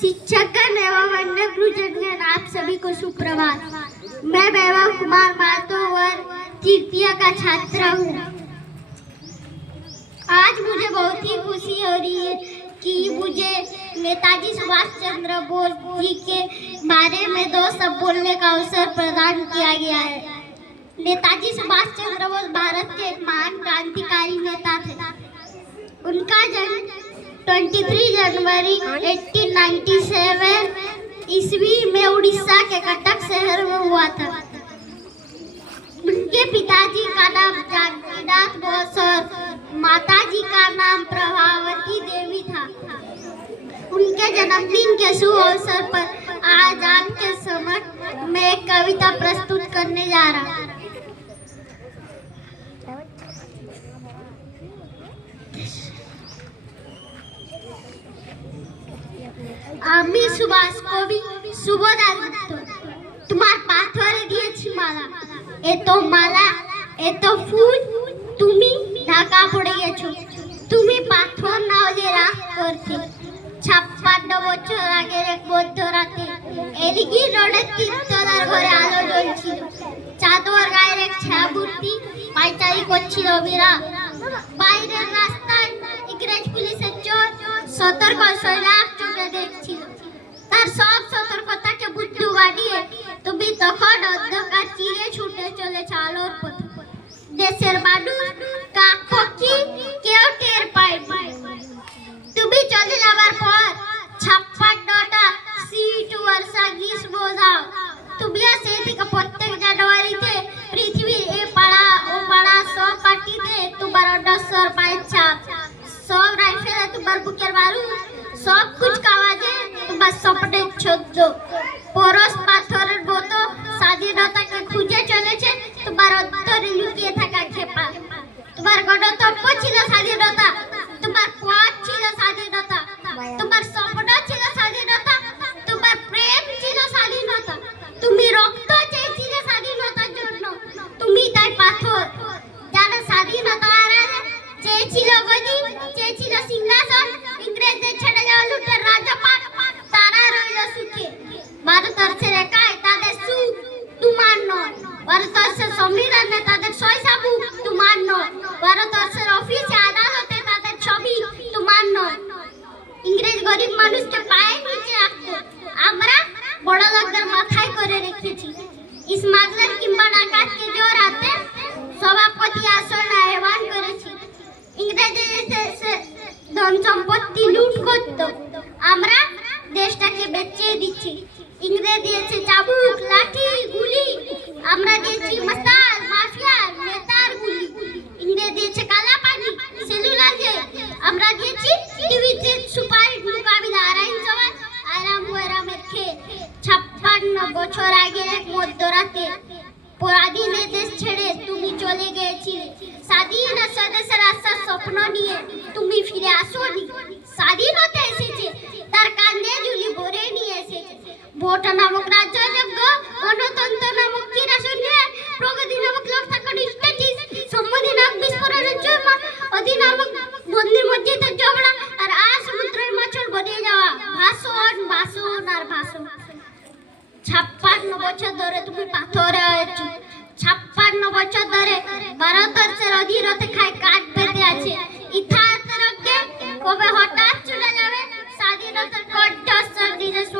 शिक्षकगण एवं अन्य गुरुजनगण, आप सभी को सुप्रभात। मैं वैभव कुमार मातो वर्ग तृतीय का छात्र हूँ। आज मुझे बहुत ही खुशी हो रही है कि मुझे नेताजी सुभाष चंद्र बोस जी के बारे में 2 शब्द बोलने का अवसर प्रदान किया गया है। नेताजी सुभाष चंद्र बोस भारत के एक महान क्रांतिकारी नेता थे। उनका जन्म 23 जनवरी 1897 ईस्वी में उड़ीसा के कटक शहर में हुआ था। उनके पिताजी का नाम जानकीनाथ बोस और माताजी का नाम प्रभावती देवी था। उनके जन्मदिन के शुभ अवसर पर आज आपके समक्ष मैं एक कविता प्रस्तुत करने जा रहा हूँ। আমি সুভাষ কবি সুবোধা গুপ্ত তোমার পাথরে দিয়েছি মালা, এত মালা এত ফুল তুমি ঢাকা পড়ে গেছো। তুমি পাথর না হলে রাগ করতে। 56 বছর আগের এক মধ্যরাতে এলিগি রোডের তিনতলার ঘরে আলো জ্বলছিল। চাদর গায়ের এক ছায়ামূর্তি পায়চারি করছিল বিরা। বাইরের রাস্তায় ইংরেজ পুলিশের চোর সতর্ক সৈলাক চোখে দেখছিল। তার সব সতর্কতাকে বুদ্ধি বানিয়ে তুমি তখন অন্ধকার চিরে ছুটে চলেছ আলোর পথে। দেশের মানুষ কাক পক্ষী কেউ টের পায়নি। তুমি চলে যাবার পর 56টা শীত বর্ষা গ্রীষ্ম দাও। তুমিও সেই থেকে প্রত্যেক জানুয়ারিতে পৃথিবীর এ পাড়া ও পাড়া সব পার্টিতে তোমার অনশ্বর পায়ের ছাপ, সব রাইফেলে তোমার বুকের বারুদ, সব কুচ কাওয়াজে তোমার স্বপ্নের ছদ্ম। পরশ পাথরের মতো স্বাধীনতাকে খুঁজে চলেছে তোমার অন্তরে লুকিয়ে থাকা খেপা। তোমার গণতব্য ছিল স্বাধীনতা, তোমার পথ ছিল স্বাধীনতা, তোমার স্বপ্ন ছিল স্বাধীনতা, তোমার প্রেম ছিল স্বাধীনতা। তুমি রক্ত চেয়েছিলে স্বাধীনতার জন্য, তুমি তাই পাথর। যারা স্বাধীনতা চেয়েছিল গদি, চেয়েছিল সিংহাসন, ইংরেজদের ছেড়ে যাওয়া লুটের রাজপাট, তারা রইল সুখে। ভারতবর্ষের একাই তাদের সুখ, তোমার নয়। ভারতবর্ষের সংবিধানে তাদের শৈশাবু, তোমার নয়। ভারতবর্ষের অফিসে আদালতে তাদের ছবি, তোমার নয়। ইংরেজ গরিব মানুষকে পায়ের নিচে রাখতো, আমরা বড় লোকদের মাথায় করে রেখেছি। স্মাগলার কিংবা ডাকাতকে জোর হাতে সভাপতি আসনে আহ্বান করেছি। ইংরেজদের ধন সম্পত্তি লুট করতো, আমরা দেশটাকে বেচে দিচ্ছি। ইংরেজ দিয়েছে চাবুক, লাঠি, গুলি, আমরা দিয়েছি মাস্তান, মাফিয়া, নেতার গুলি। ইংরেজ দিয়েছে কালা পানি, সেলুলার জেল, আমরা দিয়েছি টিভিতে সুপারহিট মোকাবিলা, আইনসভা, আরাম ওয়ারামের খেয়ে। 56 বছর আগে এক মধ্যরাতে পরাধীনের দেশ ছেড়ে তুমি চলে গিয়েছিলে। স্বাধীন স্বদেশের আশার স্বপ্ন নিয়ে তুমি ফিরে আসোনি। স্বাধীনতা এসেছে, তার কাঁধে ঝুলি ভরে নিয়ে এসেছে। ভোট নামক রাজ্যযজ্ঞ, গণতন্ত্র নামক কিরাসন নিয়ে, প্রগতি নামক লোকথাকন স্ট্যাটিস, সম্মতি নামক বিস্ফোরণের চর্মা, অধি নামক বন্দির মসজিদের ঝগড়া, আর আজ সমুদ্রের মাছর বনে যাওয়া ভাষণ, ভাষণ আর ভাষণ। 56 বছর ধরে তুমি পাথরে হয়েছো। 56 বছর ধরে ভারতবর্ষের অধীরতে খায় কাঠ পেতে আছে। ইতিহাসের অজ্ঞে কবে হঠাৎ চলে যাবে স্বাধীনতার কণ্ঠস্বর নিজস্ব।